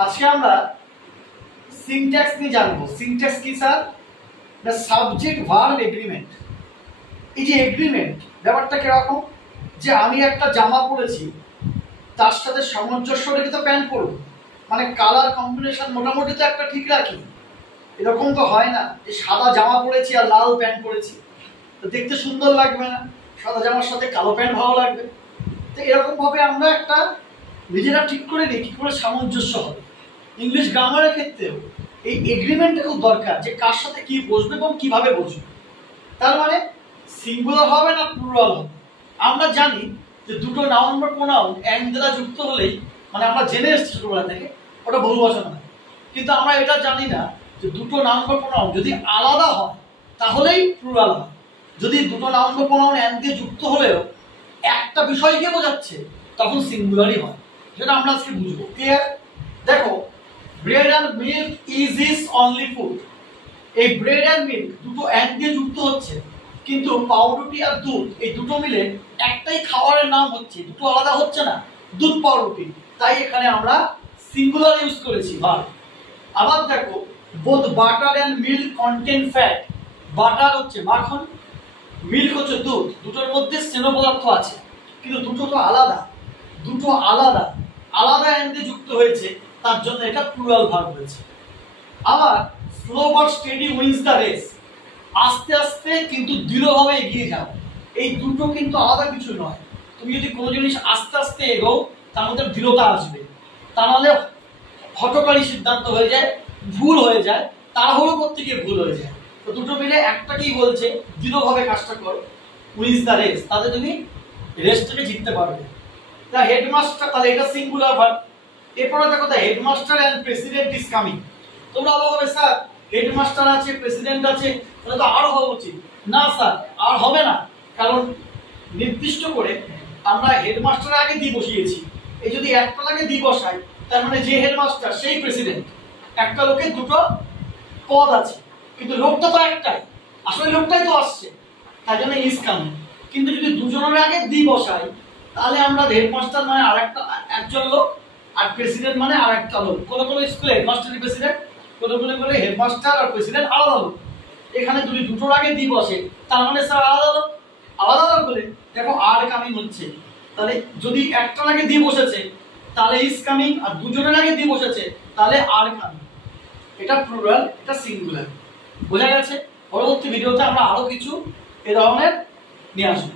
আজকে আমরা সিনট্যাক্স নিয়ে জানবো। সিনট্যাক্স কি স্যার? না সাবজেক্ট ভার্ব এগ্রিমেন্ট। এই যে এগ্রিমেন্ট ব্যাপারটা কিরকম, যে আমি একটা জামা পরেছি, তার সাথে সামঞ্জস্য রেখে তো প্যান্ট পরবো, মানে কালার কম্বিনেশন মোটামুটি তো একটা ঠিক রাখি। এরকম তো হয় না যে সাদা জামা পরেছি আর লাল প্যান্ট পরেছি, তো দেখতে সুন্দর লাগবে না, সাদা জামার সাথে কালো প্যান্ট ভালো লাগবে। তো এরকম ভাবে আমরা একটা নিজেরা ঠিক করে নিই কি করে সামঞ্জস্য হবে। ইংলিশ গ্রামারের ক্ষেত্রেও এই এগ্রিমেন্টটা খুব দরকার, যে কার সাথে কি বসবে এবং কিভাবে বসবে। তার মানে সিঙ্গুলার হবে না প্লুরাল হবে। আমরা জানি যে দুটো নাউন বা প্রোনাউন এন্ড দ্বারা যুক্ত হলেই, মানে আমরা জেনে এসেছি ছোটবেলা থেকে, ওটা বহুবচন হয়। কিন্তু আমরা এটা জানি না যে দুটো নাউন বা প্রোনাউন যদি আলাদা হয় তাহলেই প্লুরাল হয়। যদি দুটো নাউন বা প্রোনাউন এন্ড দিয়ে যুক্ত হলেও একটা বিষয়কে বোঝাচ্ছে তখন সিঙ্গুলারই হয়। সেটা আমরা আজকে বুঝবো। ক্লিয়ার? দেখো, bread and milk is his only food. এই ব্রেড অ্যান্ড মিল্ক দুটো এন্ড দিয়ে যুক্ত হচ্ছে, কিন্তু পাউরুটি আর দুধ এই দুটো মিলে একটাই খাবারের নাম হচ্ছে, দুটো আলাদা হচ্ছে না, দুধ পাউরুটি। তাই এখানে আমরা সিঙ্গুলার ইউজ করেছি ভার্ব। আবার দেখো, both butter and milk contain fat. Butter হচ্ছে মাখন, মিল্ক হচ্ছে দুধ, দুটোর মধ্যে স্নেহ পদার্থ আছে, কিন্তু দুটো তো আলাদা, দুটো আলাদা আলাদা এন্ডে যুক্ত হয়েছে, তার জন্য এটা প্লুরাল ভার্ব হয়েছে। আবার slow but steady wins the race. আস্তে আস্তে কিন্তু দৃঢ়ভাবে এগিয়ে যাও, এই দুটো কিন্তু আলাদা কিছু নয়। তুমি যদি কোনো জিনিস আস্তে আস্তে এগোও তার মধ্যে দৃঢ়তা আসবে, তা নাহলে হঠকারী সিদ্ধান্ত হয়ে যায়, ভুল হয়ে যায়, তাড়াহুড়ো করতে গিয়ে ভুল হয়ে যায়। তো দুটো মিলে একটাকেই বলছে দৃঢ়ভাবে কাজটা করো, উইন্স দ্য রেস, তাতে তুমি রেসটাকে জিততে পারবে। দ্য হেডমাস্টার, তাহলে এটা সিঙ্গুলার ভার্ব। এরপরে দেখো, the headmaster and president is coming. তোমরা বলবে স্যার হেডমাস্টার আছে, প্রেসিডেন্ট আছে, তাহলে তো আর হওয়া উচিত। না স্যার, আর হবে না, কারণ নির্দিষ্ট করে আমরা হেডমাস্টার আগে দি বসিয়েছি। এই যদি একটা লাগে দি বসাই, তার মানে যে হেডমাস্টার সেই প্রেসিডেন্ট। একটা লোকের দুটো পদ আছে, কিন্তু লোকটা তো একটাই, আসলে লোকটাই তো আসছে, তার জন্য ইজ কামিং। কিন্তু যদি দুজনের আগে দি বসাই, তাহলে আমরা হেডমাস্টার মানে আরেকটা একজন লোক, আর প্রেসিডেন্ট মানে আরেকটা লোক। কোনো কোনো স্কুলে হেডমাস্টার প্রেসিডেন্ট, কোনো কোনো করে হেডমাস্টার আর প্রেসিডেন্ট আলাদা লোক। এখানে যদি দুটোর আগে দি বসে, তার মানে স্যার আলাদা লোক, আলাদা লোক বলে দেখো আর কামিং হচ্ছে। তাহলে যদি একটার আগে দি বসেছে তাহলে ইজ কামিং, আর দুজনের আগে দি বসেছে তাহলে আর কামিং। এটা প্লুরাল, এটা সিঙ্গুলার। বোঝা গেছে? পরবর্তী ভিডিওতে আমরা আরো কিছু এ ধরনের নিয়ে আসবো।